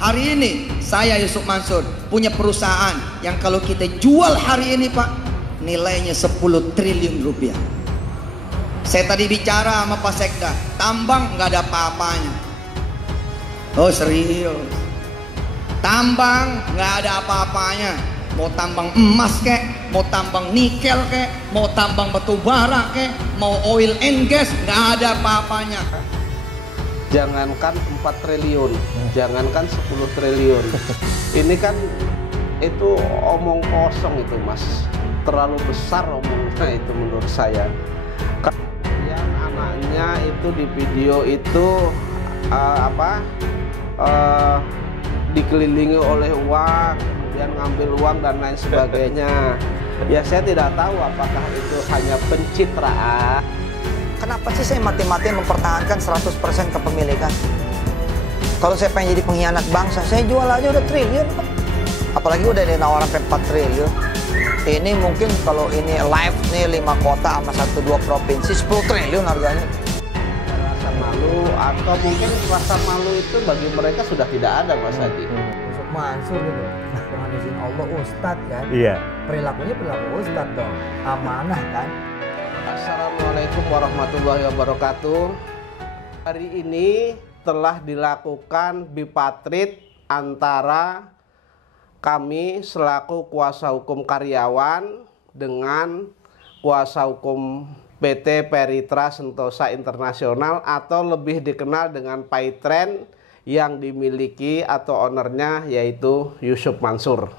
Hari ini saya Yusuf Mansur punya perusahaan yang kalau kita jual hari ini Pak, nilainya 10 triliun rupiah. Saya tadi bicara sama Pak Sekda, tambang nggak ada apa-apanya. Oh serius, tambang nggak ada apa-apanya. Mau tambang emas kek, mau tambang nikel kek, mau tambang batu bara kek, mau oil and gas, nggak ada apa-apanya. Jangankan 4 triliun, jangankan 10 triliun. Ini kan itu omong kosong itu Mas. Terlalu besar omongnya itu menurut saya. Kemudian anaknya itu di video itu dikelilingi oleh uang, kemudian ngambil uang dan lain sebagainya. Ya saya tidak tahu apakah itu hanya pencitraan. Kenapa sih saya mati-matian mempertahankan 100% kepemilikan? Kalau saya pengen jadi pengkhianat bangsa, saya jual aja udah triliun Pak. Apalagi udah dinawaran sampai 4 triliun. Ini mungkin kalau ini live nih 5 kota sama 1-2 provinsi 10 triliun harganya. Rasa malu atau mungkin rasa malu itu bagi mereka sudah tidak ada Mas Adi. Yusuf Mansur gitu, dengan izin Allah Ustadz kan. Iya. Perilakunya perilaku Ustadz dong, amanah kan. Assalamualaikum warahmatullahi wabarakatuh. Hari ini telah dilakukan bipatrit antara kami selaku kuasa hukum karyawan dengan kuasa hukum PT Peritra Sentosa Internasional atau lebih dikenal dengan Paytren yang dimiliki atau ownernya yaitu Yusuf Mansur.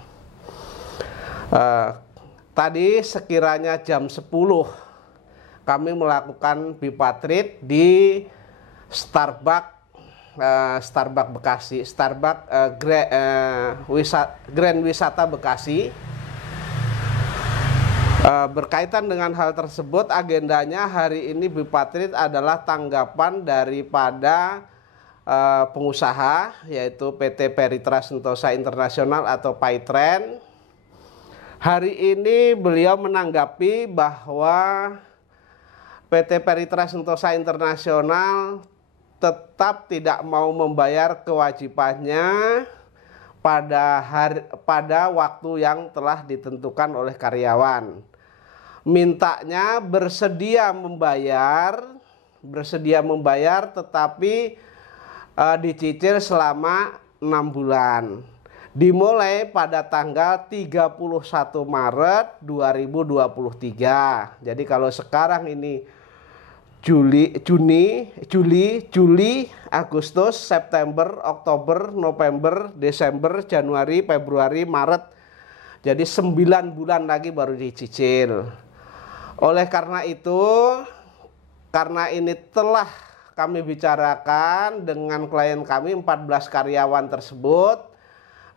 Tadi sekiranya jam 10 kami melakukan bipatrit di Starbucks Bekasi, Grand Wisata Bekasi. Berkaitan dengan hal tersebut, agendanya hari ini bipatrit adalah tanggapan daripada pengusaha yaitu PT Peritra Sentosa Internasional atau Paytren. Hari ini beliau menanggapi bahwa PT Peritra Sentosa Internasional tetap tidak mau membayar kewajibannya pada waktu yang telah ditentukan oleh karyawan. Mintanya bersedia membayar tetapi dicicil selama 6 bulan. Dimulai pada tanggal 31 Maret 2023. Jadi kalau sekarang ini Juli, Agustus, September, Oktober, November, Desember, Januari, Februari, Maret. Jadi 9 bulan lagi baru dicicil. Oleh karena itu, karena ini telah kami bicarakan dengan klien kami 14 karyawan tersebut,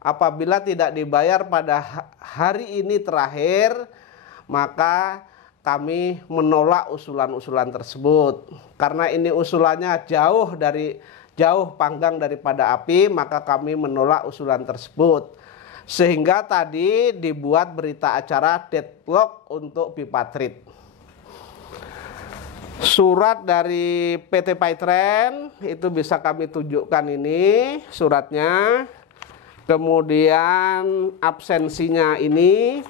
apabila tidak dibayar pada hari ini terakhir, maka kami menolak usulan-usulan tersebut. Karena ini usulannya jauh panggang daripada api, maka kami menolak usulan tersebut. Sehingga tadi dibuat berita acara deadlock untuk bipatrit. Surat dari PT Paytren itu bisa kami tunjukkan ini suratnya. Kemudian absensinya ini.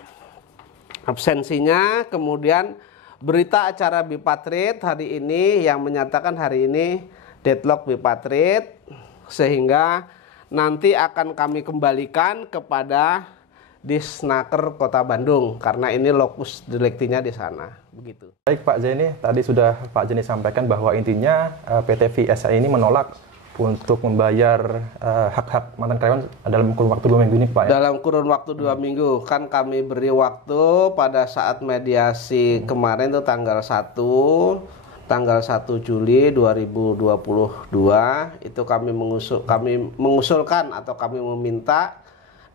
Kemudian berita acara bipatrit hari ini yang menyatakan hari ini deadlock bipatrit, sehingga nanti akan kami kembalikan kepada Disnaker Kota Bandung karena ini lokus deliktinya di sana. Begitu. Baik Pak Zaini, tadi sudah Pak Zaini sampaikan bahwa intinya PT VSA ini menolak untuk membayar hak-hak mantan karyawan dalam kurun waktu 2 minggu ini Pak ya? Dalam kurun waktu 2 minggu, kan kami beri waktu pada saat mediasi kemarin itu tanggal 1 Juli 2022, itu kami mengusulkan atau kami meminta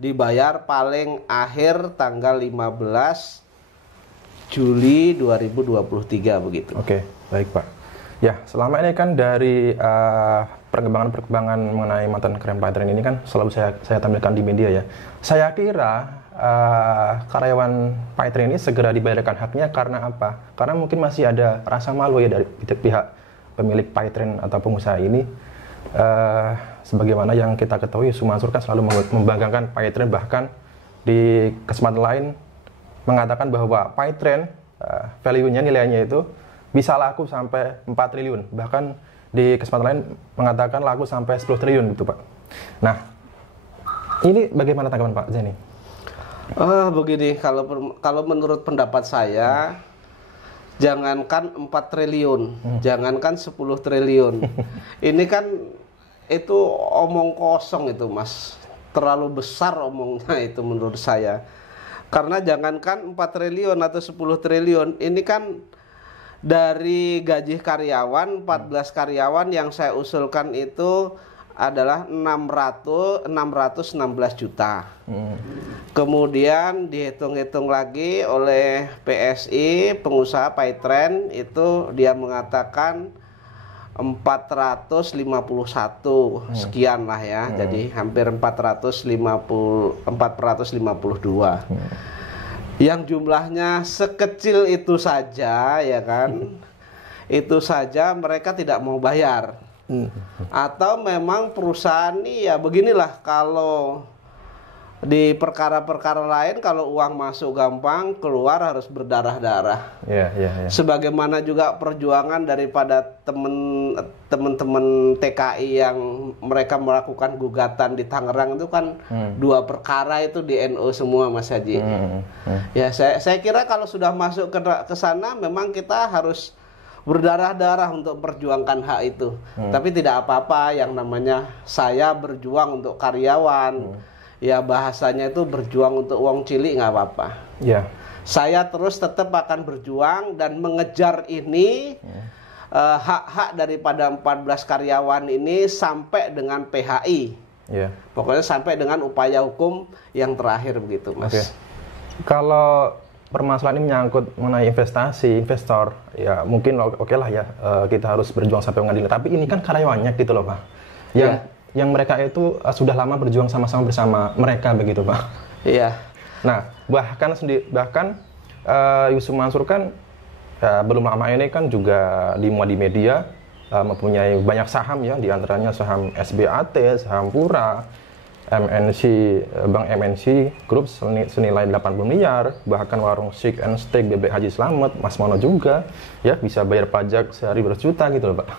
dibayar paling akhir tanggal 15 Juli 2023 begitu. Oke, baik Pak. Ya, selama ini kan dari perkembangan mengenai mantan karyawan Paytren ini kan selalu saya tampilkan di media ya. Saya kira karyawan Paytren ini segera dibayarkan haknya karena apa? Karena mungkin masih ada rasa malu ya dari pihak pemilik Paytren atau pengusaha ini. sebagaimana yang kita ketahui Yusuf Mansur kan selalu membanggakan PayTrend, bahkan di kesempatan lain mengatakan bahwa PayTrend value-nya, nilainya itu bisa laku sampai 4 triliun, bahkan di kesempatan lain mengatakan laku sampai 10 triliun gitu Pak. Nah, ini bagaimana tanggapan Pak Zaini? Begini, kalau menurut pendapat saya, jangankan 4 triliun, jangankan 10 triliun. Ini kan itu omong kosong itu Mas. Terlalu besar omongnya itu menurut saya. Karena jangankan 4 triliun atau 10 triliun, ini kan dari gaji karyawan, 14 karyawan yang saya usulkan itu adalah 616 juta. Kemudian dihitung-hitung lagi oleh PSI, pengusaha PayTrend, itu dia mengatakan 451 sekian lah ya. Jadi hampir 452. Yang jumlahnya sekecil itu saja ya kan. Itu saja mereka tidak mau bayar. Atau memang perusahaan ini ya beginilah, kalau di perkara-perkara lain kalau uang masuk gampang, keluar harus berdarah-darah. Sebagaimana juga perjuangan daripada teman-teman TKI yang mereka melakukan gugatan di Tangerang itu kan 2 perkara itu di NU semua Mas Haji. Ya saya kira kalau sudah masuk ke sana memang kita harus berdarah-darah untuk perjuangkan hak itu. Tapi tidak apa-apa, yang namanya saya berjuang untuk karyawan. Ya bahasanya itu berjuang untuk uang cilik nggak apa-apa. Saya terus tetap akan berjuang dan mengejar ini hak-hak daripada 14 karyawan ini sampai dengan PHI. Pokoknya sampai dengan upaya hukum yang terakhir begitu Mas. Kalau permasalahan ini menyangkut mengenai investor, ya mungkin oke lah ya, kita harus berjuang sampai pengadilan. Tapi ini kan karyawannya gitu loh Pak. Yang mereka itu sudah lama berjuang sama-sama bersama mereka begitu Pak. Nah, bahkan Yusuf Mansur kan belum lama ini kan juga dimuat di media, mempunyai banyak saham ya, diantaranya saham SBAT, saham Pura, MNC, Bank MNC Group senilai 80 miliar, bahkan warung Chic and Steak Bebek Haji Slamet, Mas Mono juga ya bisa bayar pajak sehari berjuta gitu loh Pak.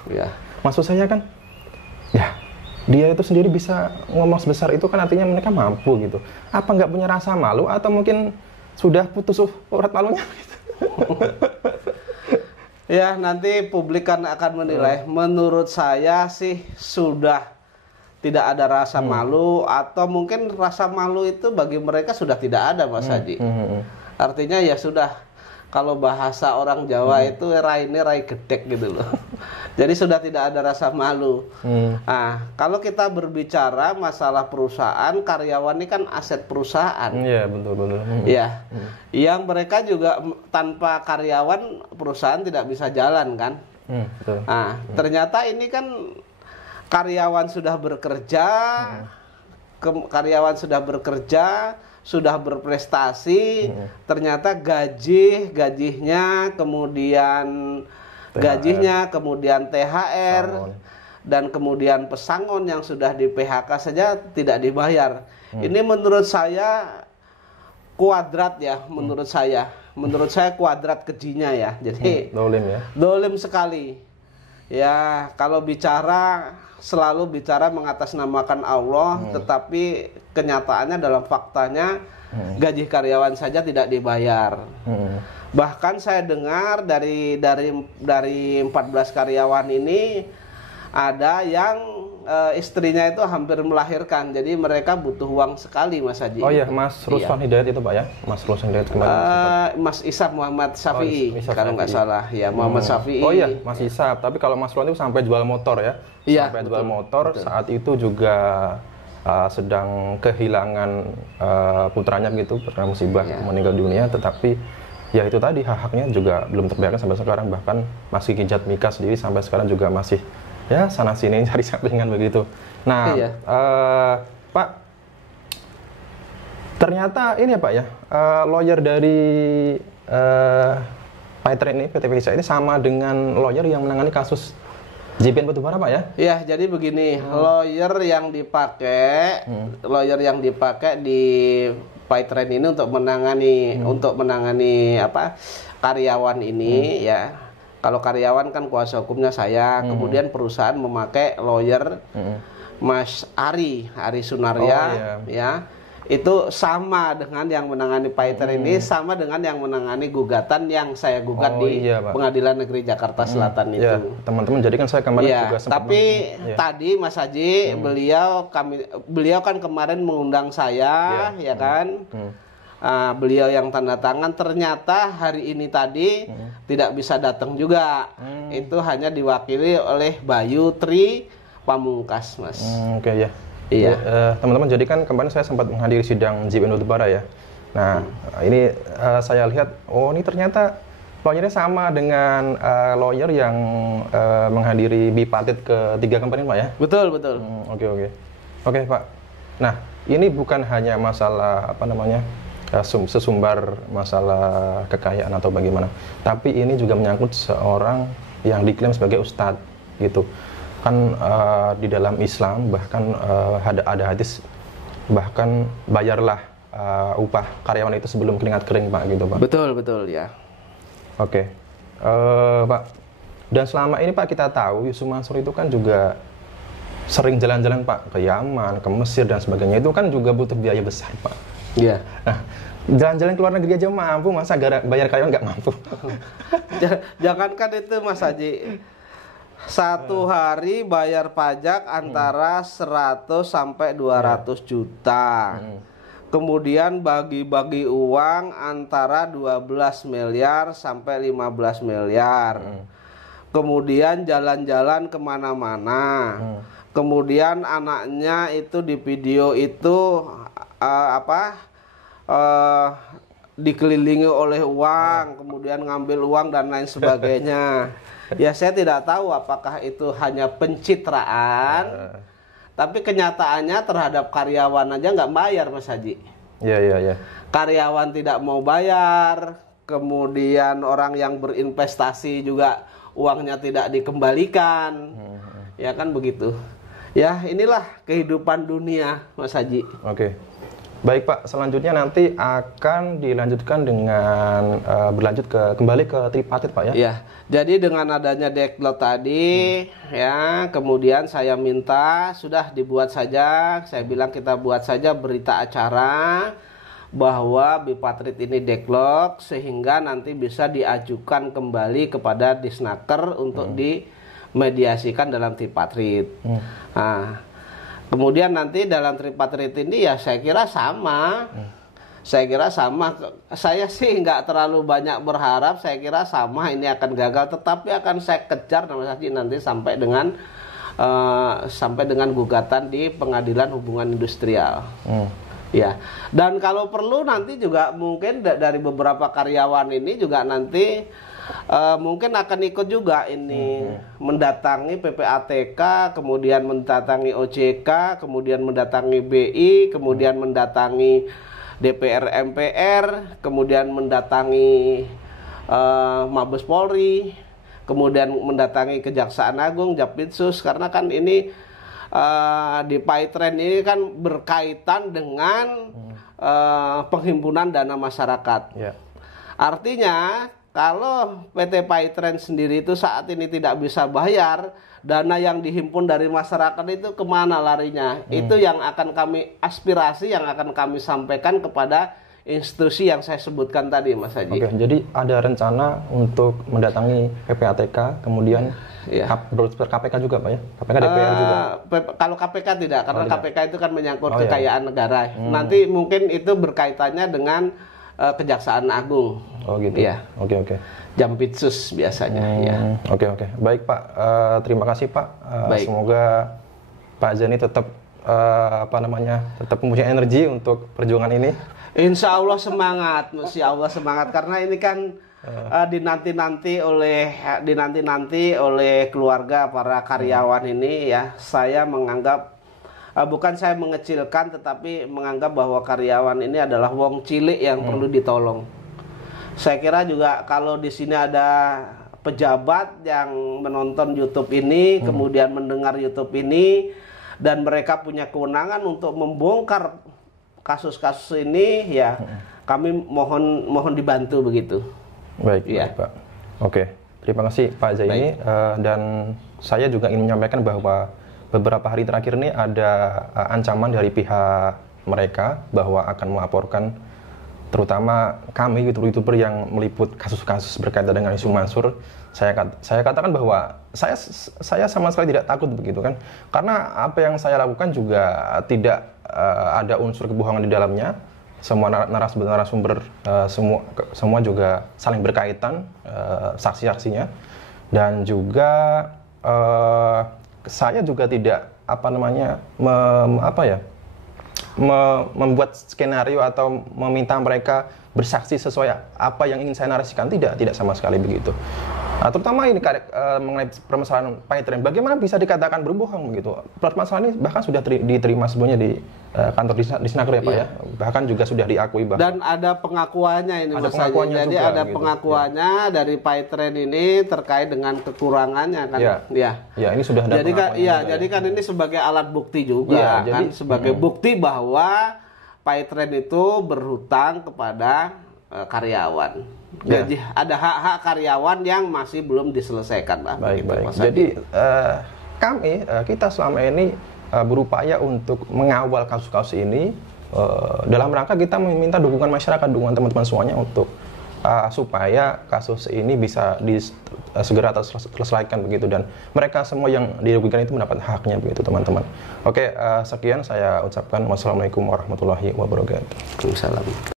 Maksud saya kan, ya dia itu sendiri bisa ngomong sebesar itu kan artinya mereka mampu gitu. Apa nggak punya rasa malu atau mungkin sudah putus urat malunya gitu? Ya nanti publik kan akan menilai. Menurut saya sih sudah tidak ada rasa malu, atau mungkin rasa malu itu bagi mereka sudah tidak ada Mas Haji. Artinya ya sudah, kalau bahasa orang Jawa itu rai ini rai gedek gitu loh. Jadi sudah tidak ada rasa malu. Nah, kalau kita berbicara masalah perusahaan, karyawan ini kan aset perusahaan. Iya, betul. Ya, yang mereka juga tanpa karyawan perusahaan tidak bisa jalan kan. Betul. Nah, ternyata ini kan karyawan sudah bekerja, sudah berprestasi, ternyata gajinya, kemudian THR, dan kemudian pesangon yang sudah di PHK saja tidak dibayar. Ini menurut saya kuadrat ya, menurut saya kuadrat kejinya ya. Jadi dolim sekali. Ya, kalau selalu bicara mengatasnamakan Allah, tetapi kenyataannya dalam faktanya gaji karyawan saja tidak dibayar. Bahkan saya dengar dari 14 karyawan ini ada yang istrinya itu hampir melahirkan, jadi mereka butuh uang sekali Mas Haji. Oh iya, Mas Ruslan Hidayat itu Pak ya, Mas Ruslan Hidayat kemarin. Mas Isap Muhammad Syafi'i, kalau nggak salah ya, Muhammad Syafi'i. Oh iya, Mas Isap. Tapi kalau Mas Ruslan itu sampai jual motor ya, sampai jual motor. Saat itu juga sedang kehilangan putranya begitu, karena musibah meninggal dunia. Tetapi ya itu tadi, hak-haknya juga belum terbayarkan sampai sekarang. Bahkan masih Kijat Mika sendiri sampai sekarang juga masih ya sana sini cari sampingan begitu. Nah, Pak, ternyata ini ya Pak ya, lawyer dari PayTrend ini, PT Visa ini sama dengan lawyer yang menangani kasus JPN Batubara Pak ya? Ya, jadi begini, lawyer yang dipakai di PayTrend ini untuk menangani apa karyawan ini ya. Kalau karyawan kan kuasa hukumnya saya, kemudian perusahaan memakai lawyer Mas Ari Sunarya ya. Itu sama dengan yang menangani PayTrend ini, sama dengan yang menangani gugatan yang saya gugat di Pengadilan Negeri Jakarta Selatan itu. Ya, teman-teman, jadi kan saya kemarin juga sempat tapi tadi Mas Haji, beliau kan kemarin mengundang saya, ya kan? Beliau yang tanda tangan, ternyata hari ini tadi tidak bisa datang juga. Itu hanya diwakili oleh Bayu Tri Pamungkas, Mas. Oke, ya. Iya. Teman-teman, jadi kan kemarin saya sempat menghadiri sidang JPN Batubara ya. Nah, ini saya lihat, oh ini ternyata lawyernya sama dengan lawyer yang menghadiri bipartit ketiga kemarin Pak ya? Betul. Oke Pak. Nah, ini bukan hanya masalah apa namanya sesumbar masalah kekayaan atau bagaimana, tapi ini juga menyangkut seorang yang diklaim sebagai ustadz gitu. Kan di dalam Islam bahkan ada hadis, bahkan bayarlah upah karyawan itu sebelum keringat kering Pak gitu Pak. Betul ya. Oke. Pak, dan selama ini Pak kita tahu Yusuf Mansur itu kan juga sering jalan-jalan Pak ke Yaman, ke Mesir dan sebagainya, itu kan juga butuh biaya besar Pak. Iya. Nah, jalan-jalan ke luar negeri aja mampu, masa bayar karyawan nggak mampu? Jangankan itu Mas Haji, satu hari bayar pajak antara 100 sampai 200 juta. Kemudian bagi-bagi uang antara 12 miliar sampai 15 miliar. Kemudian jalan-jalan kemana-mana. Kemudian anaknya itu di video itu dikelilingi oleh uang, kemudian ngambil uang dan lain sebagainya. Ya saya tidak tahu apakah itu hanya pencitraan, tapi kenyataannya terhadap karyawan aja nggak bayar Mas Haji. Iya. Karyawan tidak mau bayar, kemudian orang yang berinvestasi juga uangnya tidak dikembalikan, ya kan begitu. Ya inilah kehidupan dunia Mas Haji. Oke. Baik Pak, selanjutnya nanti akan dilanjutkan dengan berlanjut kembali ke tripartit Pak ya? Iya, jadi dengan adanya deklot tadi ya, kemudian saya minta sudah dibuat saja, saya bilang kita buat saja berita acara bahwa bipartit ini deklot sehingga nanti bisa diajukan kembali kepada Disnaker untuk dimediasikan dalam tripartit. Nah, kemudian nanti dalam tripartit ini ya saya kira sama. Saya sih nggak terlalu banyak berharap, saya kira sama ini akan gagal, tetapi akan saya kejar Mas Haji nanti sampai dengan gugatan di Pengadilan Hubungan Industrial. Ya. Dan kalau perlu nanti juga mungkin dari beberapa karyawan ini juga nanti mungkin akan ikut juga ini mendatangi PPATK, kemudian mendatangi OJK, kemudian mendatangi BI, kemudian mendatangi DPR MPR, kemudian mendatangi Mabes Polri, kemudian mendatangi Kejaksaan Agung, Japitsus, karena kan ini di PayTrend ini kan berkaitan dengan penghimpunan dana masyarakat. Artinya kalau PT PayTrend sendiri itu saat ini tidak bisa bayar, dana yang dihimpun dari masyarakat itu kemana larinya? Itu yang akan kami aspirasi, yang akan kami sampaikan kepada institusi yang saya sebutkan tadi, Mas Haji. Oke, jadi ada rencana untuk mendatangi PPATK, kemudian KPK juga Pak ya? KPK DPR juga? Kalau KPK tidak, karena KPK itu kan menyangkut kekayaan negara. Nanti mungkin itu berkaitannya dengan Kejaksaan Agung. Oh gitu. Ya. Oke. Jampitsus biasanya. Ya. Oke. Baik Pak, terima kasih Pak. Semoga Pak Zani tetap tetap mempunyai energi untuk perjuangan ini. Insya Allah semangat, karena ini kan dinanti-nanti oleh keluarga para karyawan ini ya. Saya menganggap bukan saya mengecilkan, tetapi menganggap bahwa karyawan ini adalah wong cilik yang perlu ditolong. Saya kira juga kalau di sini ada pejabat yang menonton YouTube ini, kemudian mendengar YouTube ini, dan mereka punya kewenangan untuk membongkar kasus-kasus ini, ya kami mohon dibantu begitu. Baik, Ya. baik, Pak. Oke, terima kasih Pak Zaini. Dan saya juga ingin menyampaikan bahwa beberapa hari terakhir ini ada ancaman dari pihak mereka bahwa akan melaporkan terutama kami YouTuber yang meliput kasus-kasus berkaitan dengan isu Mansur. Saya katakan bahwa saya sama sekali tidak takut begitu kan, karena apa yang saya lakukan juga tidak ada unsur kebohongan di dalamnya. Semua narasumber semua juga saling berkaitan saksi-saksinya, dan juga saya juga tidak membuat skenario atau meminta mereka bersaksi sesuai apa yang ingin saya narasikan, tidak sama sekali begitu. Terutama ini mengenai permasalahan PayTrend, bagaimana bisa dikatakan berbohong begitu? Permasalahan ini bahkan sudah diterima sebelumnya di kantor di Snaker ya Pak ya, bahkan juga sudah diakui bahwa Dan ada pengakuannya ini, ada Mas pengakuannya Haji. Jadi juga, ada gitu. pengakuannya dari PayTrend ini terkait dengan kekurangannya kan? Ya. Ya, ini sudah ada Jadi kan, pengakuannya juga, jadi kan ini sebagai alat bukti juga, Iya, kan? jadi- Sebagai bukti bahwa PayTrend itu berhutang kepada karyawan. Ya. Jadi ada hak-hak karyawan yang masih belum diselesaikan lah. Baik, begitu, baik. Mas Haji. Jadi kita selama ini berupaya untuk mengawal kasus-kasus ini dalam rangka kita meminta dukungan masyarakat, dukungan teman-teman semuanya untuk supaya kasus ini bisa segera terselesaikan begitu, dan mereka semua yang dirugikan itu mendapat haknya begitu teman-teman. Oke, sekian saya ucapkan. Wassalamualaikum warahmatullahi wabarakatuh. Waalaikumsalam.